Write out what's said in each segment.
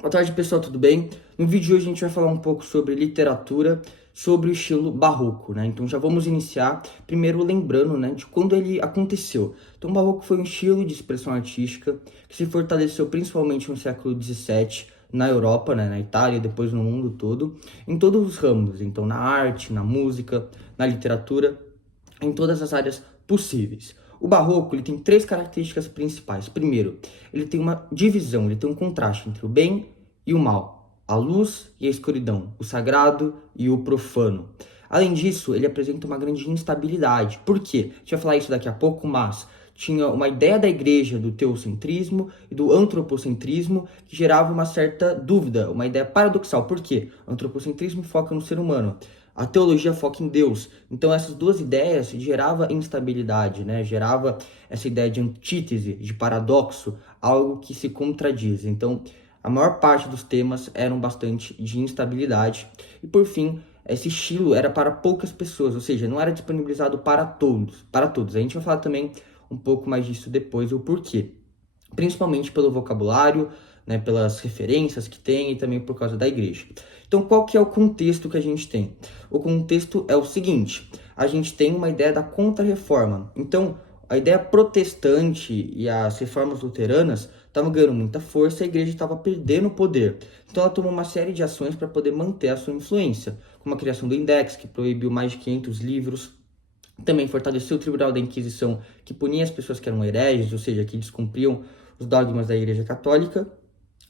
Boa tarde, pessoal, tudo bem? No vídeo de hoje a gente vai falar um pouco sobre literatura, sobre o estilo barroco, né? Então já vamos iniciar primeiro lembrando, né, de quando ele aconteceu. Então o barroco foi um estilo de expressão artística que se fortaleceu principalmente no século XVII na Europa, né, na Itália e depois no mundo todo, em todos os ramos, então na arte, na música, na literatura, em todas as áreas possíveis. O barroco ele tem três características principais. Primeiro, ele tem uma divisão, ele tem um contraste entre o bem e o mal, a luz e a escuridão, o sagrado e o profano. Além disso, ele apresenta uma grande instabilidade. Por quê? A gente vai falar isso daqui a pouco, mas tinha uma ideia da igreja do teocentrismo e do antropocentrismo que gerava uma certa dúvida, uma ideia paradoxal. Por quê? O antropocentrismo foca no ser humano, a teologia foca em Deus. Então essas duas ideias gerava instabilidade, né? Gerava essa ideia de antítese, de paradoxo, algo que se contradiz. Então a maior parte dos temas eram bastante de instabilidade. E por fim, esse estilo era para poucas pessoas, ou seja, não era disponibilizado para todos, para todos. A gente vai falar também um pouco mais disso depois, o porquê. Principalmente pelo vocabulário, né, pelas referências que tem e também por causa da igreja. Então, qual que é o contexto que a gente tem? O contexto é o seguinte: a gente tem uma ideia da Contra-Reforma. Então, a ideia protestante e as reformas luteranas estavam ganhando muita força e a igreja estava perdendo poder. Então, ela tomou uma série de ações para poder manter a sua influência, como a criação do Index, que proibiu mais de 500 livros. Também fortaleceu o Tribunal da Inquisição, que punia as pessoas que eram hereges, ou seja, que descumpriam os dogmas da Igreja Católica.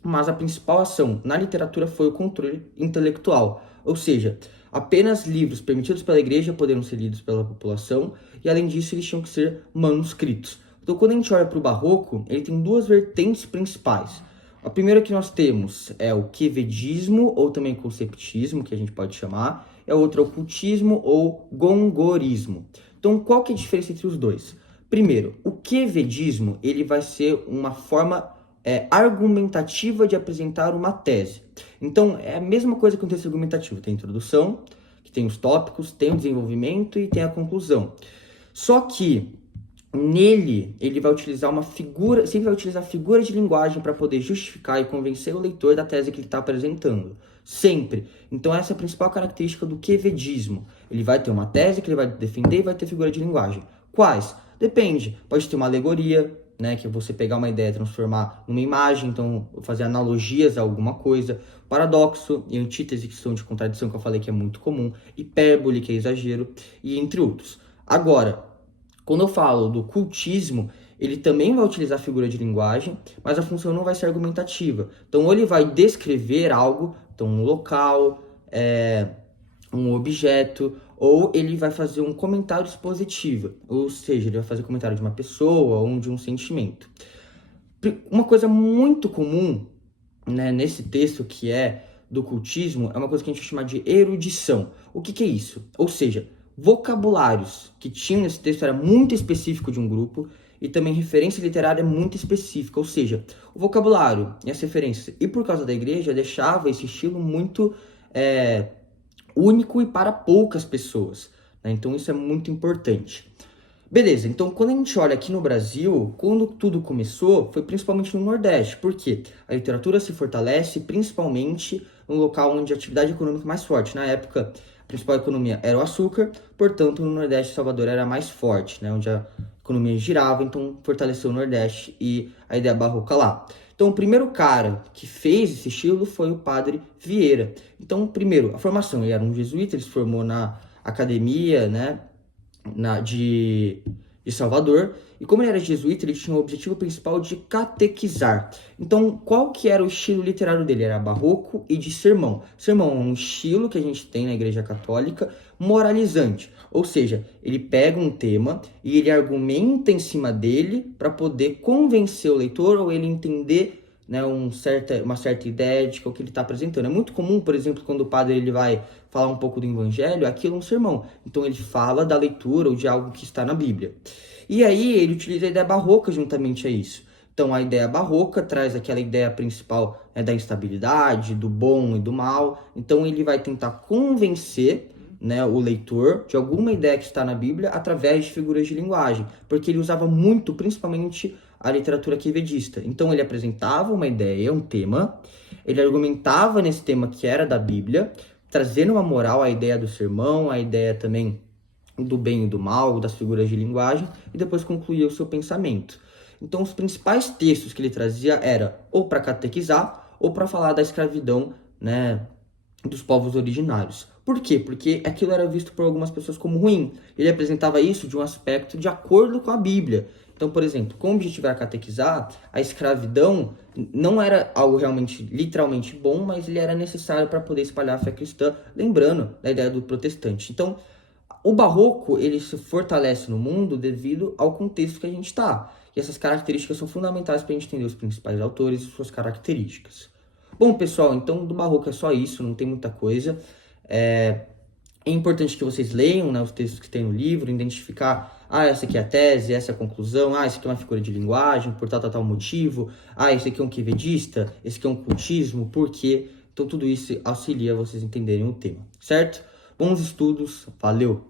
Mas a principal ação na literatura foi o controle intelectual, ou seja, apenas livros permitidos pela igreja poderiam ser lidos pela população e, além disso, eles tinham que ser manuscritos. Então, quando a gente olha para o barroco, ele tem duas vertentes principais. A primeira que nós temos é o quevedismo, ou também conceptismo, que a gente pode chamar, e a outra é o cultismo ou gongorismo. Então, qual que é a diferença entre os dois? Primeiro, o quevedismo ele vai ser uma forma argumentativa de apresentar uma tese. Então, é a mesma coisa que um texto argumentativo. Tem a introdução, que tem os tópicos, tem o desenvolvimento e tem a conclusão. Só que nele, ele vai utilizar uma figura, sempre vai utilizar figura de linguagem para poder justificar e convencer o leitor da tese que ele está apresentando. Sempre. Então, essa é a principal característica do quevedismo. Ele vai ter uma tese que ele vai defender e vai ter figura de linguagem. Quais? Depende. Pode ter uma alegoria, né, que é você pegar uma ideia e transformar numa imagem, então fazer analogias a alguma coisa, paradoxo e antítese, que são de contradição, que eu falei que é muito comum, hipérbole, que é exagero, e entre outros. Agora, quando eu falo do cultismo, ele também vai utilizar figura de linguagem, mas a função não vai ser argumentativa. Então, ou ele vai descrever algo, então um local, um objeto, ou ele vai fazer um comentário expositivo, ou seja, ele vai fazer comentário de uma pessoa ou de um sentimento. Uma coisa muito comum, né, nesse texto que é do cultismo é uma coisa que a gente chama de erudição. O que é isso? Ou seja, vocabulários que tinham nesse texto era muito específico de um grupo e também referência literária muito específica, ou seja, o vocabulário e as referências, e por causa da igreja, deixava esse estilo muito único e para poucas pessoas, né? Então isso é muito importante. Beleza, então quando a gente olha aqui no Brasil, quando tudo começou, foi principalmente no Nordeste. Por quê? A literatura se fortalece principalmente no local onde a atividade econômica é mais forte. Na época, a principal economia era o açúcar, portanto, no Nordeste, Salvador era mais forte, né? Onde a economia girava, então fortaleceu o Nordeste e a ideia barroca lá. Então, o primeiro cara que fez esse estilo foi o Padre Vieira. Então, primeiro, a formação, ele era um jesuíta, ele se formou na academia, né? De Salvador, e como ele era jesuíta, ele tinha o objetivo principal de catequizar. Então, qual que era o estilo literário dele? Era barroco e de sermão. Sermão é um estilo que a gente tem na Igreja Católica moralizante, ou seja, ele pega um tema e ele argumenta em cima dele para poder convencer o leitor ou ele entender, né, uma certa ideia de que é o que ele está apresentando. É muito comum, por exemplo, quando o padre ele vai falar um pouco do evangelho, aquilo é um sermão. Então ele fala da leitura ou de algo que está na Bíblia. E aí ele utiliza a ideia barroca juntamente a isso. Então a ideia barroca traz aquela ideia principal, né, da instabilidade, do bom e do mal. Então ele vai tentar convencer, né, o leitor de alguma ideia que está na Bíblia através de figuras de linguagem, porque ele usava muito, principalmente, a literatura quevedista. Então ele apresentava uma ideia, um tema, Ele argumentava nesse tema que era da Bíblia, trazendo uma moral, a ideia do sermão, a ideia também do bem e do mal, das figuras de linguagem, e depois concluía o seu pensamento. Então, os principais textos que ele trazia era ou para catequizar ou para falar da escravidão, né, dos povos originários. Por quê? Porque aquilo era visto por algumas pessoas como ruim. Ele apresentava isso de um aspecto de acordo com a Bíblia. Então, por exemplo, como o objetivo era catequizar, a escravidão não era algo realmente, literalmente bom, mas ele era necessário para poder espalhar a fé cristã, lembrando da ideia do protestante. Então, o barroco, ele se fortalece no mundo devido ao contexto que a gente está. E essas características são fundamentais para a gente entender os principais autores e suas características. Bom, pessoal, então do barroco é só isso, não tem muita coisa. É importante que vocês leiam, né, os textos que tem no livro, identificar, essa aqui é a tese, essa é a conclusão, essa aqui é uma figura de linguagem, por tal motivo, esse aqui é um quivedista, esse aqui é um cultismo, por quê? Então tudo isso auxilia vocês entenderem o tema, certo? Bons estudos, valeu!